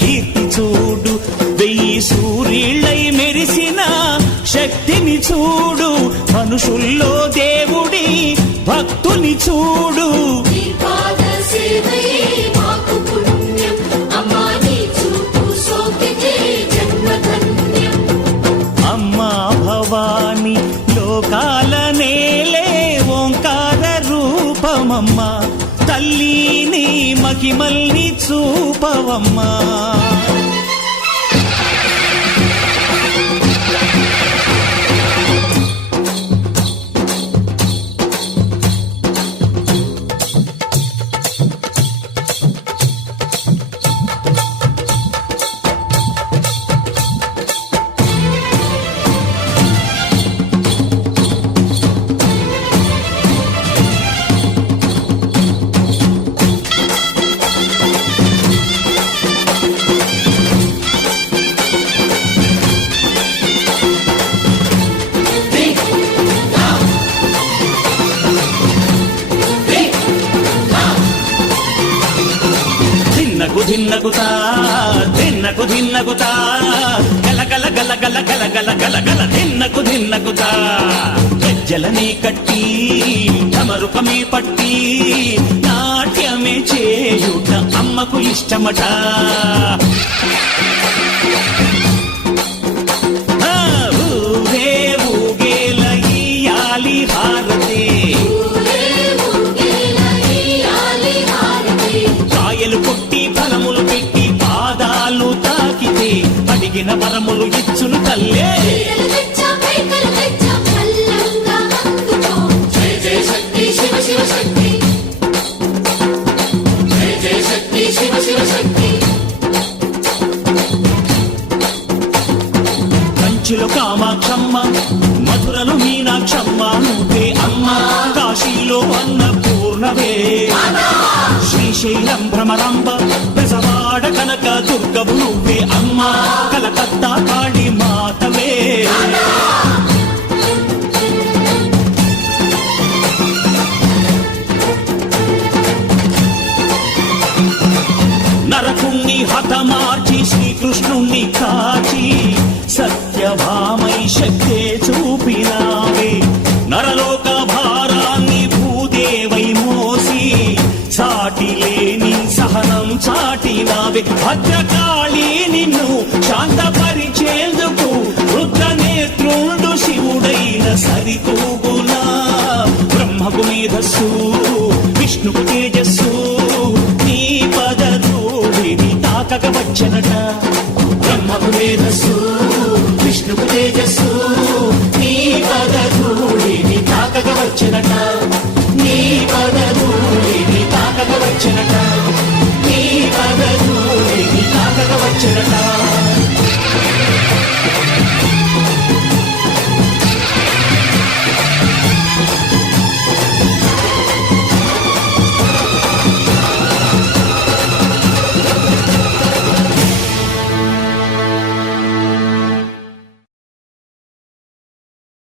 కీర్తి చూడు. వెయ్యి సూర్యులై మెరిసిన శక్తిని చూడు. మనుషుల్లో దేవుడి భక్తుని చూడు. అమ్మా మహిమల్ని చూపవమ్మా. కు దిన్నగుతా దిన్నకు దిన్నగుతా గల గల గల గల గల గల గల గలగల దిన్నకు ధిన్నకుతా గజ్జలనే కట్టి తమరుకమే పట్టి నాట్యమే చేయుట అమ్మకు ఇష్టమట. శక్తి వరములు ఇచ్చును తల్లే. కంచులు కామాక్షమ్మ మధురలు మీనాక్షమ్మ నువ్వే అమ్మ కాశీలో అన్నపూర్ణవే శ్రీశైలం భ్రమరాంబ బెజవాడ కనక దుర్గవు నువ్వే అమ్మా. కాళీ మాతవే నరకుణ్ణి హతమార్చి శ్రీకృష్ణుణ్ణి కాచి సత్యభామై శక్తే చూపినావే. నరలోక భారాన్ని భూదేవై మోసి సాటి సహనం చాటినావే. భద్రకాళి నిన్ను శాంతపరిచేందుకు శివుడైన సరితూగునా బ్రహ్మకు మేధస్సు విష్ణుకు తేజస్సు నీ పదధూళిని తాకక వచ్చనట బ్రహ్మకు మేధస్సు విష్ణుకు తేజస్సు నీ పదధూళిని తాకక వచ్చనట నీ పదధూళిని తాకక వచ్చనట